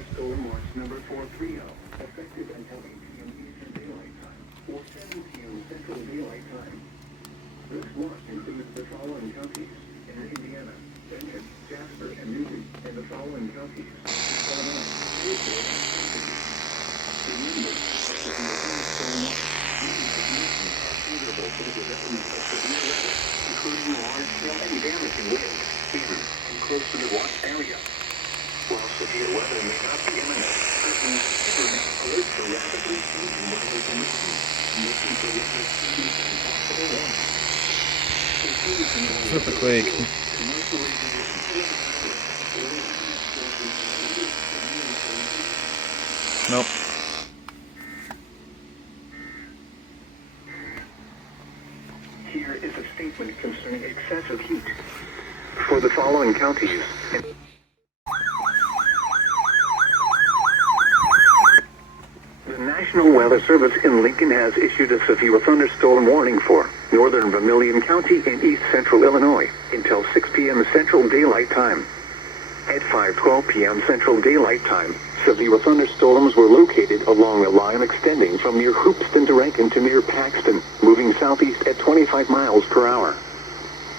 thunderstorm watch number 430, effective until 8 p.m. Eastern Daylight Time or 7 p.m. Central Daylight Time. This watch includes the following counties in Indiana: Benton, Jasper, and Newton, and the following counties: Illinois, Detroit, and Mississippi. Remember, the thunderstorm watch conditions are favorable for the development of severe weather, including large hail and damaging winds, even close to the watch area. While severe weather may not be imminent, persons should remain alert for rapidly changing weather conditions and listen for weather changes and possible warnings. Super quick. Nope. Here is a statement concerning excessive heat. For the following counties. The National Weather Service in Lincoln has issued a severe thunderstorm warning for northern Vermilion County in east central Illinois until 6 p.m. Central Daylight Time. At 5:12 p.m. Central Daylight Time, severe thunderstorms were located along a line extending from near Hoopeston to Rankin to near Paxton, moving southeast at 25 miles per hour.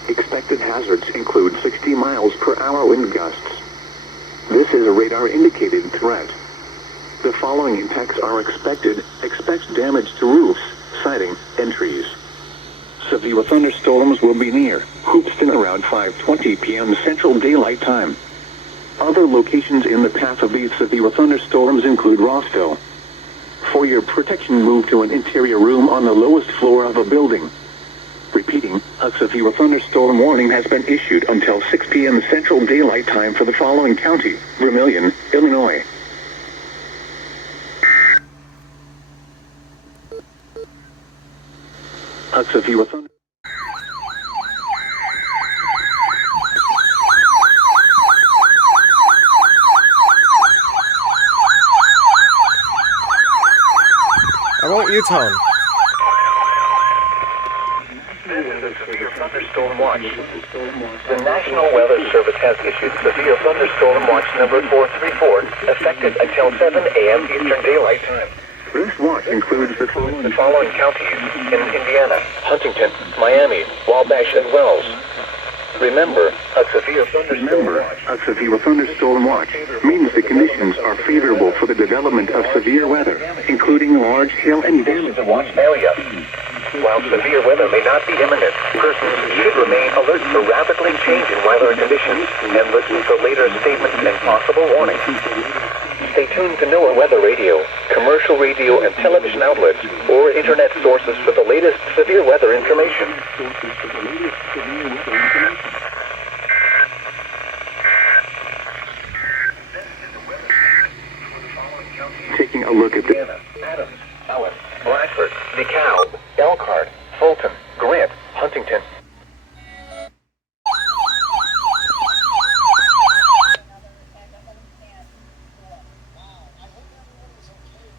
Expected hazards include 60 miles per hour wind gusts. This is a radar-indicated threat. The following impacts are expected. Expect damage to roofs, siding, and trees. Severe thunderstorms will be near Hoopeston around 5:20 p.m. Central Daylight Time. Other locations in the path of these severe thunderstorms include Rossville. For your protection, move to an interior room on the lowest floor of a building. Repeating, a severe thunderstorm warning has been issued until 6 p.m. Central Daylight Time for the following county: Vermilion, Illinois. A severe thunder. I want U-Tone. This is a severe thunderstorm watch. The National Weather Service has issued severe thunderstorm watch number 434, effective until 7 a.m. Eastern Daylight Time. This watch includes the following counties in Indiana: Huntington, Miami, Wabash, and Wells. Remember, a severe thunderstorm watch means the conditions are favorable for the development of severe weather, including large hail and damage in the watch area. While severe weather may not be imminent, persons should remain alert for rapidly changing weather conditions and listen for later statements and possible warnings. Stay tuned to NOAA Weather Radio, commercial radio and television outlets, or internet sources for the latest severe weather information. Taking a look at the Adams, Allen, Bradford, DeKalb, Elkhart, Fulton, Grant, Huntington.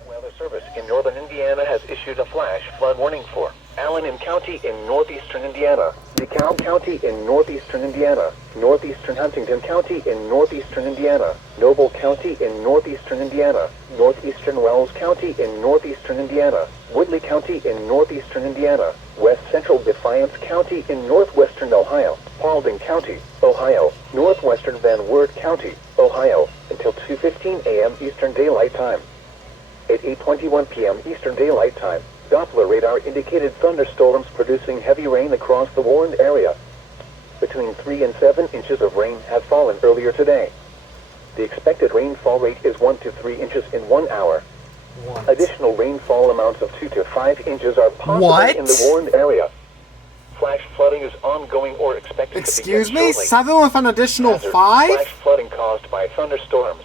Weather Service in northern Indiana has issued a flash flood warning for Allen County in northeastern Indiana, DeKalb County in northeastern Indiana, northeastern Huntington County in northeastern Indiana, Noble County in northeastern Indiana, northeastern Wells County in northeastern Indiana, Woodley County in northeastern Indiana, west central Defiance County in northwestern Ohio, Paulding County, Ohio, northwestern Van Wert County, Ohio, until 2:15 a.m. Eastern Daylight Time. At 8:21 p.m. Eastern Daylight Time, Doppler radar indicated thunderstorms producing heavy rain across the warned area. Between 3 and 7 inches of rain have fallen earlier today. The expected rainfall rate is 1 to 3 inches in 1 hour. What? Additional rainfall amounts of 2 to 5 inches are possible in the warned area. Flash flooding is ongoing or expected Excuse to begin me? shortly. 7 with an additional Hazard, 5? Flash flooding caused by thunderstorms.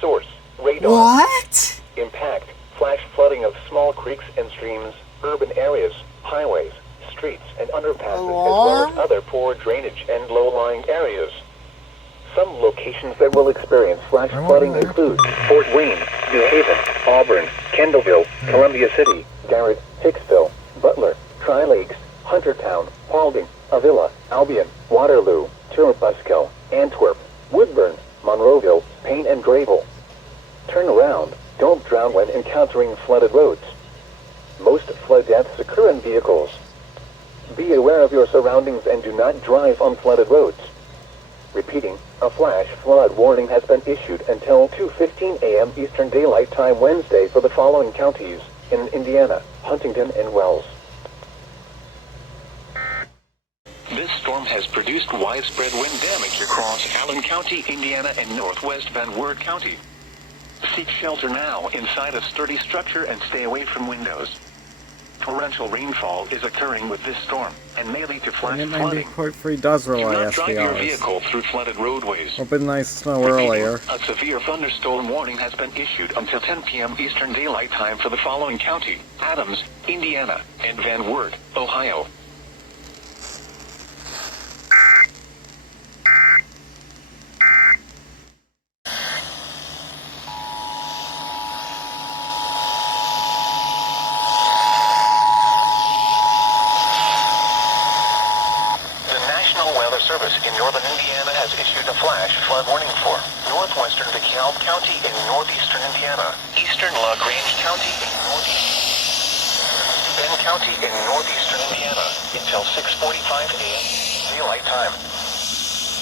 Source: radar. What? Impact: flash flooding of small creeks and streams, urban areas, highways, streets, and underpasses, Alarm? as well as other poor drainage and low-lying areas. Some locations that will experience flash flooding include Fort Wayne, New Haven, Auburn, Kendallville, Columbia City, Garrett, Hicksville, Butler, Tri-Lakes, Huntertown, Paulding, Avila, Albion, Waterloo, Churubusco, Antwerp, Woodburn, Monroeville, Payne and Grayville, encountering flooded roads. Most flood deaths occur in vehicles. Be aware of your surroundings and do not drive on flooded roads. Repeating, a flash flood warning has been issued until 2:15 a.m. Eastern Daylight Time Wednesday for the following counties in Indiana: Huntington and Wells. This storm has produced widespread wind damage across Allen County, Indiana, and northwest Van Wert County. Seek shelter now inside a sturdy structure and stay away from windows. Torrential rainfall is occurring with this storm and may lead to flash flooding. 90.3 does Do rely not drive your SDRs. vehicle through flooded roadways. It'll be nice snow earlier. A severe thunderstorm warning has been issued until 10 p.m. Eastern Daylight Time for the following county: Adams, Indiana, and Van Wert, Ohio. Service in northern Indiana has issued a flash flood warning for northwestern DeKalb County in northeastern Indiana, eastern LaGrange County in northeast, Ben County in northeastern Indiana until 6:45 a.m. Daylight Time.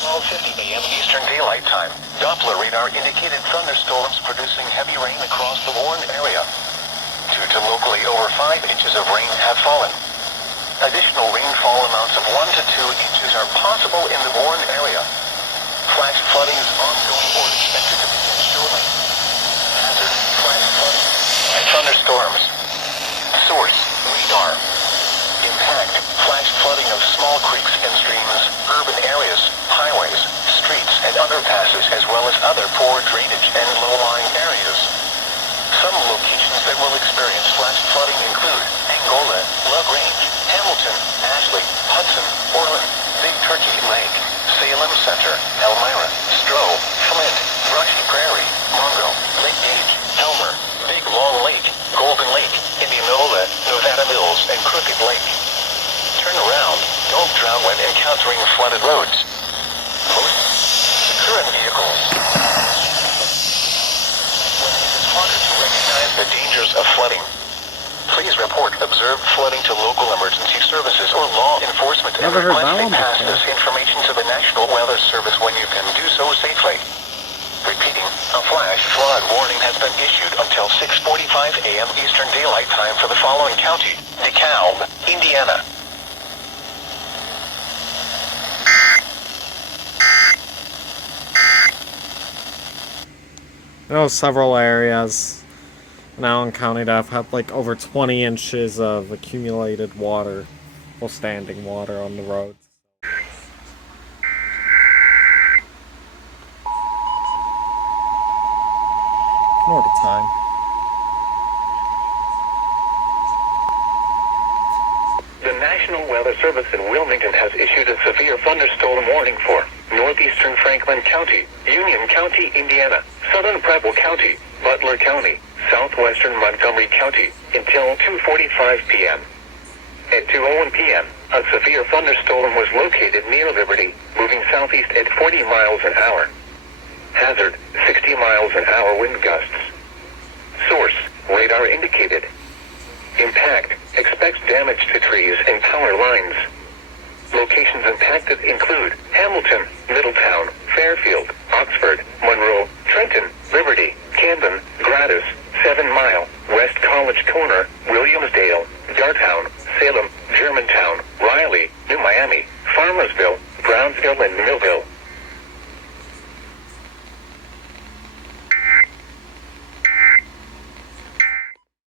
12:50 a.m. Eastern Daylight Time. Doppler radar indicated thunderstorms producing heavy rain across the Warren area. Due to locally over 5 inches of rain have fallen. Additional rainfall amounts of 1 to 2 inches are possible in the Warren area. Flash flooding is ongoing or expected to begin shortly. Hazard: flash flooding and thunderstorms. Source: radar. Impact: flash flooding of small creeks and streams, urban areas, highways, streets, and underpasses, as well as other poor drainage and low-lying areas. Some locations that will experience flash flooding include Angola, LaGrange, Hamilton, Ashley, Hudson, Orland, Big Turkey Lake, Salem Center, Elmira, Stroh, Flint, Brushy Prairie, Mongo, Lake Gage, Elmer, Big Long Lake, Golden Lake, Indianola, Nevada Mills, and Crooked Lake. Turn around. Don't drown when encountering flooded roads. Most occur in vehicles. When it is harder to recognize the dangers of flooding, please report observed flooding to local emergency services or law enforcement and Never heard request that they one pass before. this information to the National Weather Service when you can do so safely. Repeating, a flash flood warning has been issued until 6:45 a.m. Eastern Daylight Time for the following county: DeKalb, Indiana. I know several areas in Allen County that have had like over 20 inches of accumulated water, well, standing water on the roads. Ignore the time. The National Weather Service in Wilmington has issued a severe thunderstorm warning for northeastern Franklin County, Union County, Indiana, southern Preble County, Butler County, southwestern Montgomery County until 2:45 p.m. At 2:01 p.m., a severe thunderstorm was located near Liberty, moving southeast at 40 miles an hour. Hazard: 60 miles an hour wind gusts. Source: radar indicated. Impact: expect damage to trees and power lines. Locations impacted include Hamilton, Middletown, Fairfield, Oxford, Monroe, Trenton, Liberty, Camden, Gradus, 7 Mile, West College Corner, Williamsdale, Dartown, Salem, Germantown, Riley, New Miami, Farmersville, Brownsville, and Millville.